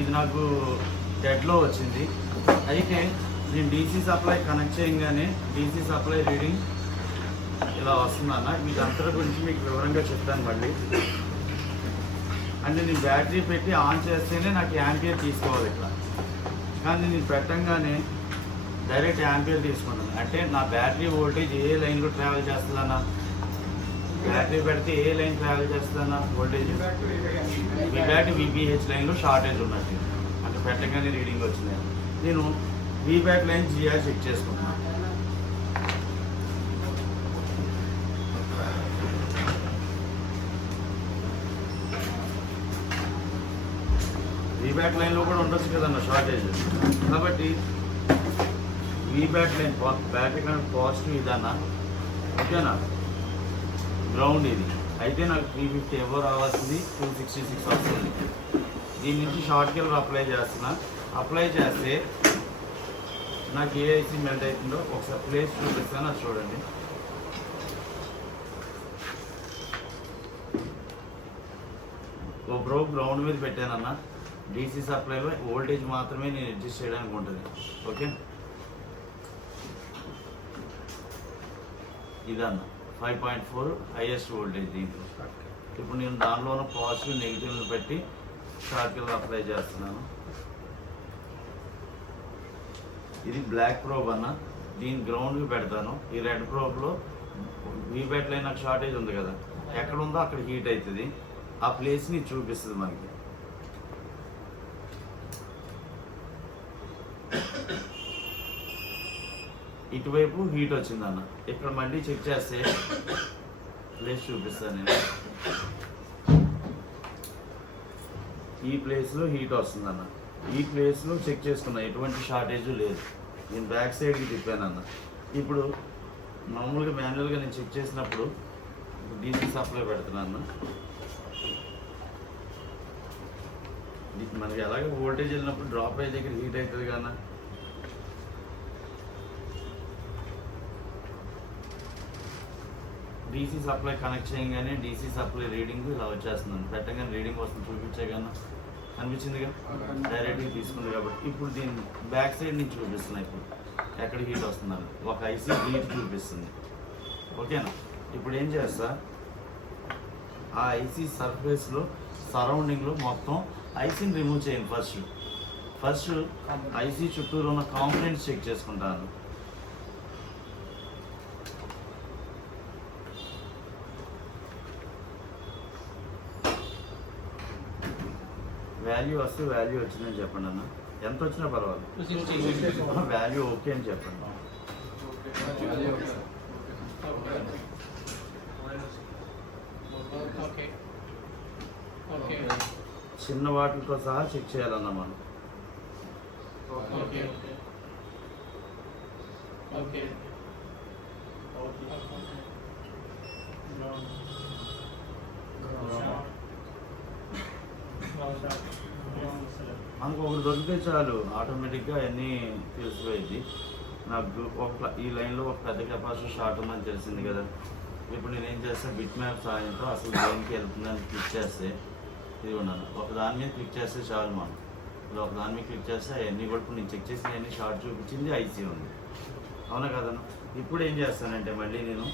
ఇది నాకు డెడ్లో వచ్చింది. అయితే నేను డీసీ సప్లై కనెక్ట్ చేయగానే డీసీ సప్లై రీడింగ్ ఇలా వస్తుందన్న. వీటంతటి గురించి మీకు వివరంగా చెప్తాను మళ్ళీ. అంటే నేను బ్యాటరీ పెట్టి ఆన్ చేస్తేనే నాకు యాంపియర్ తీసుకోవాలి ఇక్కడ, కానీ నేను పెట్టంగానే డైరెక్ట్ యాంపియర్ తీసుకుంటాను. అంటే నా బ్యాటరీ వోల్టేజ్ ఏ లైన్లో ట్రావెల్ చేస్తుందన్నా, బ్యాటరీ పెడితే ఏ లైన్ ట్రావెల్ చేస్తుందన్నా వోల్టేజ్ బ్యాటరీ VBH లైన్లో షార్టేజ్ ఉన్నట్టు, అంటే పెట్టగానే రీడింగ్ వచ్చింది. నేను VBAT లైన్ GR చెక్ చేసుకుంటున్నాను. VBAT లైన్లో కూడా ఉండొచ్చు కదన్న షార్టేజ్. కాబట్టి VBAT లైన్ బ్యాటరీ కన్నా పాజిటివ్ ఇదన్నా, ఓకేనా. గ్రౌండ్ ఇది అయితే నాకు 350 ఎవో రావాల్సింది 266 వస్తుంది. దీని నుంచి షార్ట్ కిల్లర్ అప్లై చేస్తున్నా. అప్లై చేస్తే నాకు ఏ ఐసీ మెల్ట్ అవుతుందో ఒకసారి ప్లేస్ చూపిస్తాను, అది చూడండి. ఓ గ్రౌండ్ మీద పెట్టానన్న. డీసీ సప్లైలో వోల్టేజ్ మాత్రమే నేను అడ్జస్ట్ చేయడానికి ఉంటుంది, ఓకే. ఇదన్న 5.4 హైయెస్ట్ వోల్టేజ్ దీంట్లో. ఇప్పుడు నేను దానిలోనూ పాజిటివ్ నెగిటివ్ని పెట్టి షార్ట్ కిల్లర్ అప్లై చేస్తున్నాను. ఇది బ్లాక్ ప్రోబ్ అన్న, దీని గ్రౌండ్కి పెడతాను. ఈ రెడ్ ప్రోబ్లో VBAT లైన్ నాకు షార్టేజ్ ఉంది కదా, ఎక్కడ ఉందో అక్కడ హీట్ అవుతుంది. ఆ ప్లేస్ని చూపిస్తుంది మనకి. ఇటువైపు హీట్ వచ్చిందన్న. ఇక్కడ మళ్ళీ చెక్ చేస్తే ప్లేస్ చూపిస్తాను నేను. ఈ ప్లేస్లో హీట్ వస్తుందన్న. ఈ ప్లేస్లో చెక్ చేసుకున్నా, ఎటువంటి షార్టేజ్ లేదు. నేను బ్యాక్ సైడ్కి తిప్పానన్న. ఇప్పుడు మామూలుగా మాన్యువల్గా నేను చెక్ చేసినప్పుడు డీసీ సప్లై పెడుతున్నాను. మనకి అలాగే వోల్టేజ్ వెళ్ళినప్పుడు డ్రాప్ అయ్యే దగ్గర హీట్ అవుతుంది కన్నా. డీసీ సప్లై కనెక్ట్ చేయగానే డీసీ సప్లై రీడింగ్ ఇలా వచ్చేస్తున్నాను. పెట్టగానే రీడింగ్ వస్తుంది, చూపించే కన్నా అనిపించిందిగా, డైరెక్ట్గా తీసుకుంది కాబట్టి. ఇప్పుడు దీన్ని బ్యాక్ సైడ్ నుంచి చూపిస్తున్నాయి. ఇప్పుడు ఎక్కడ హీట్ వస్తుందని ఒక ఐసీ హీట్ చూపిస్తుంది, ఓకేనా. ఇప్పుడు ఏం చేస్తా, ఆ ఐసీ సర్ఫేస్లో సరౌండింగ్లో మొత్తం ఐసీని రిమూవ్ చేయండి. ఫస్ట్ ఐసీ చుట్టూరు ఉన్న కాంపోనెంట్స్ చెక్ చేసుకుంటాను. వాల్యూ వస్తే వాల్యూ వచ్చిందని చెప్పండి అన్న. ఎంత వచ్చినా పర్వాలేదు, వాల్యూ ఓకే అని చెప్పండి. చిన్న వాటితో సహా చెక్ చేయాలన్న మనం. మనకు ఒకటి దొరికితే చాలు, ఆటోమేటిక్గా అన్నీ తెలిసిపోయింది. నాకు ఈ లైన్లో ఒక పెద్ద కెపాసిటర్ షార్ట్ ఉందని తెలిసింది కదా. ఇప్పుడు నేనేం చేస్తాను, బిట్ మ్యాప్ సాయంతో అసలు దేనికి వెళ్తుందని క్లిక్ చేస్తే ఇది ఉన్నాను. ఒక దాని మీద క్లిక్ చేస్తే చాలు. మనం ఇలా ఒక దాని మీద క్లిక్ చేస్తే అవన్నీ కూడా నేను చెక్ చేసి అన్నీ షార్ట్ చూపించింది, ఐసీ ఉంది, అవునా కదన్నా. ఇప్పుడు ఏం చేస్తానంటే మళ్ళీ నేను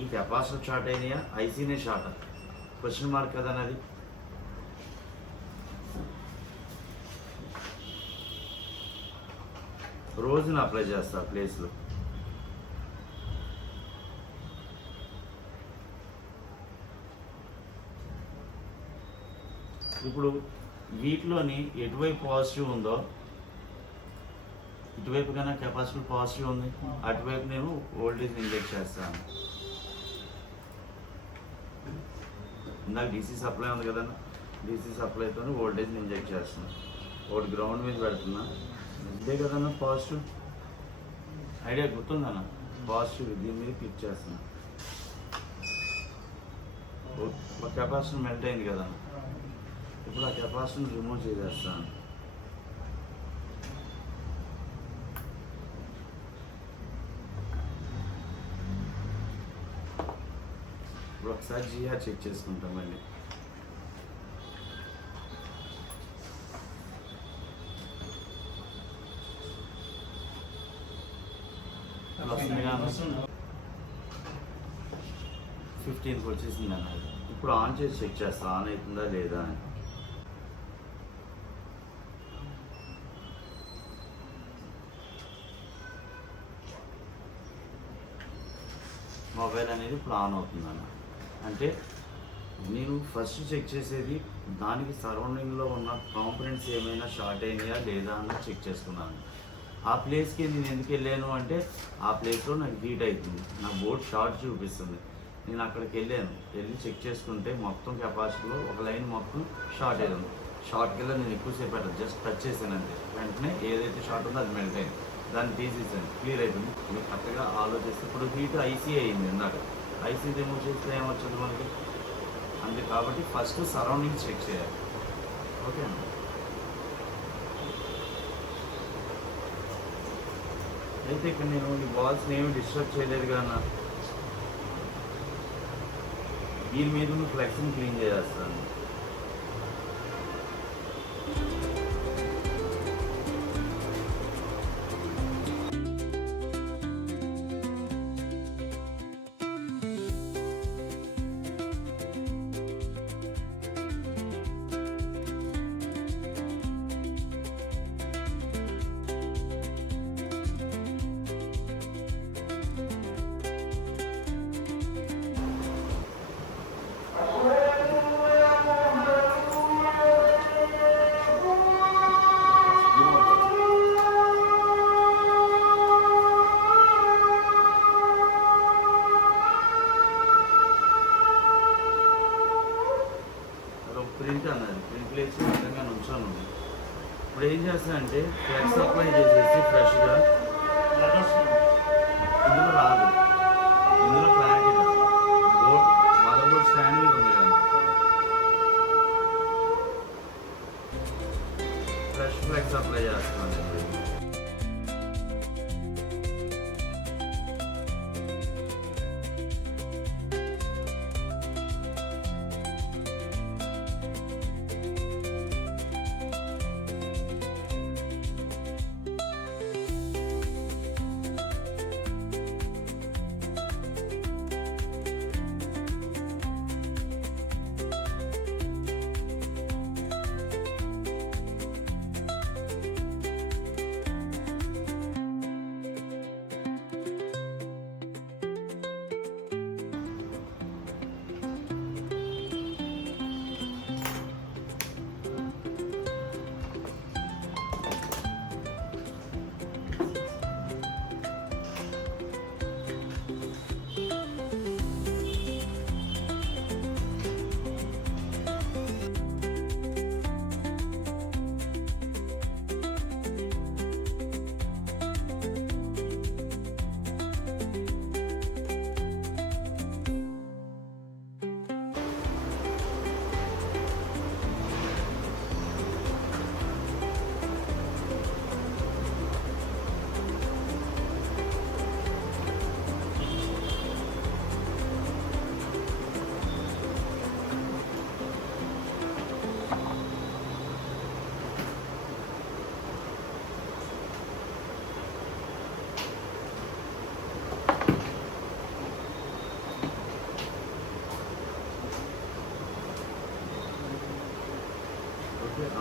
ఈ కెపాసిటర్ షార్ట్ అయినాయా, ఐసీనే షార్ట్, క్వశ్చన్ మార్క్ కదన్నది. రోజున అప్లై చేస్తా ప్లేస్లో. ఇప్పుడు వీటిలోని ఎటువైపు పాజిటివ్ ఉందో, ఇటువైపు కన్నా కెపాసిటీ పాజిటివ్ ఉంది, అటువైపు నేను వోల్టేజ్ ఇంజెక్ట్ చేస్తాను. ఇందాక డీసీ సప్లై ఉంది కదన్నా, డీసీ సప్లైతో వోల్టేజ్ ఇంజెక్ట్ చేస్తున్నాను. ఒకటి గ్రౌండ్ మీద పెడుతున్నా, ఇదే కదన్నా పాజిటివ్. ఐడియా గుర్తుందన్న, పాజిటివ్ దీని మీద క్లిక్ చేస్తున్నా. ఒక కెపాసిటీ మెల్ట్ అయింది కదన్న. ఇప్పుడు ఆ కెపాసిటీని రిమూవ్ చేసేస్తాను. ఇప్పుడు ఒకసారి GR చెక్ చేసుకుంటాం మళ్ళీ. వచ్చేసింది కానీ 15కి వచ్చేసింది అన్నది. ఇప్పుడు ఆన్ చేసి చెక్ చేస్తా ఆన్ అవుతుందా లేదా అని. మొబైల్ అనేది ఇప్పుడు ఆన్ అవుతుందన్న. అంటే నేను ఫస్ట్ చెక్ చేసేది దానికి సరౌండింగ్లో ఉన్న కాంపనెంట్స్ ఏమైనా షార్ట్ అయినాయా లేదా అన్న చెక్ చేసుకున్నాను. ఆ ప్లేస్కి నేను ఎందుకు వెళ్ళాను అంటే ఆ ప్లేస్లో నాకు హీట్ అవుతుంది, నా బోర్డ్ షార్ట్ చూపిస్తుంది. నేను అక్కడికి వెళ్ళి చెక్ చేసుకుంటే మొత్తం కెపాసిటీలో ఒక లైన్ మొత్తం షార్ట్ అయ్యింది. షార్ట్కి వెళ్ళి నేను ఎక్కువసేపు పెట్టాను, జస్ట్ టచ్ చేశాను అంతే. వెంటనే ఏదైతే షార్ట్ ఉందో అది మెల్ట్ అయింది, దాన్ని తీసేసాను, క్లియర్ అయిపోయింది. మీరు కరెక్ట్గా ఆలోచిస్తే ఇప్పుడు హీట్ ఐసీ అయింది ఇందాక. ఐసీ రిమూవ్ చేస్తే ఏమొచ్చింది మనకి అంతే. కాబట్టి ఫస్ట్ సరౌండింగ్స్ చెక్ చేయాలి. ఓకే అండి. అయితే ఇక్కడ నేను ఈ బాల్స్ని ఏమి డిస్టర్బ్ చేయలేదు కానీ దీని మీద ఉన్న ఫ్లెక్స్ని క్లీన్ చేసేస్తాను. ప్రింట్ అన్నది ప్రింట్ వేసి విధంగా నుంచాను. ఇప్పుడు ఏం చేస్తానంటే ఫ్లెక్స్ అప్లై చేసేసి ఫ్రెష్గా ఇందులో రాదు, ఇందులో క్లారిటీ రాదు. బోర్డ్ మదర్ బోర్డ్ స్టాండ్ మీద ఉంది కదా, ఫ్రెష్ ఫ్లెక్స్ అప్లై చేస్తాను.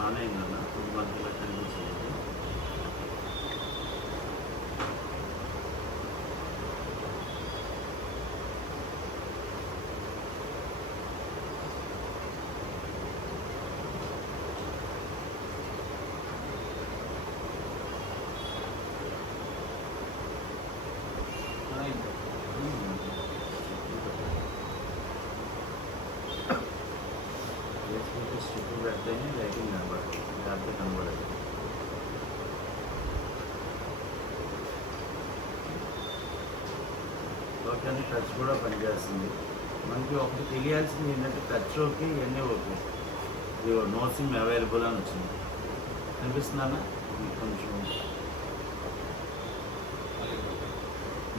ఆన్ అయిందన్న కొన్ని మధ్యలో కనిపించలేదు. స్టిక్ పెడితేనే లైటింగ్ కనబడుతుంది, లేకపోతే కనబడదు. ఓకే అని టచ్ కూడా పనిచేస్తుంది. మనకి ఒకటి తెలియాల్సింది ఏంటంటే టచ్ ఓకే, ఇవన్నీ ఓకే, నో సిమ్ అవైలబుల్ అని వచ్చింది. అనిపిస్తుందన్నా కొంచెం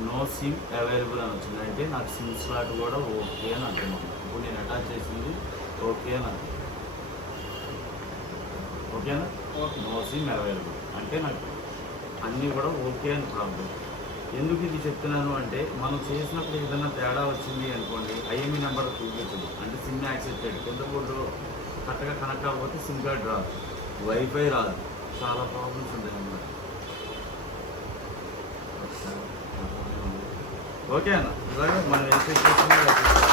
నో సిమ్ అవైలబుల్ అని వచ్చింది అంటే నాకు సిమ్ స్లాట్ కూడా ఓకే అని అర్థం. ఇప్పుడు నేను అటాచ్ చేసింది ఓకే అని అర్థం. ఓకేనా? నో సిమ్ అవైలబుల్ అంటే నాకు అన్నీ కూడా ఓకే అని ప్రాబ్లం. ఎందుకు ఇది చెప్తున్నాను అంటే మనం చేసినప్పుడు ఏదైనా తేడా వచ్చింది అనుకోండి, ఐఎంఈ నెంబర్ చూపించదు, అంటే సిమ్ యాక్సెప్టెడ్, కింద బోర్డు కరెక్ట్గా కనెక్ట్ అవ్వకపోతే సిమ్ కార్డ్ రాదు, వైఫై రాదు, చాలా ప్రాబ్లమ్స్ ఉంటాయి అన్నమాట. ఓకే అన్న, ఇలాగే మనం ఏం చేస్తున్నాం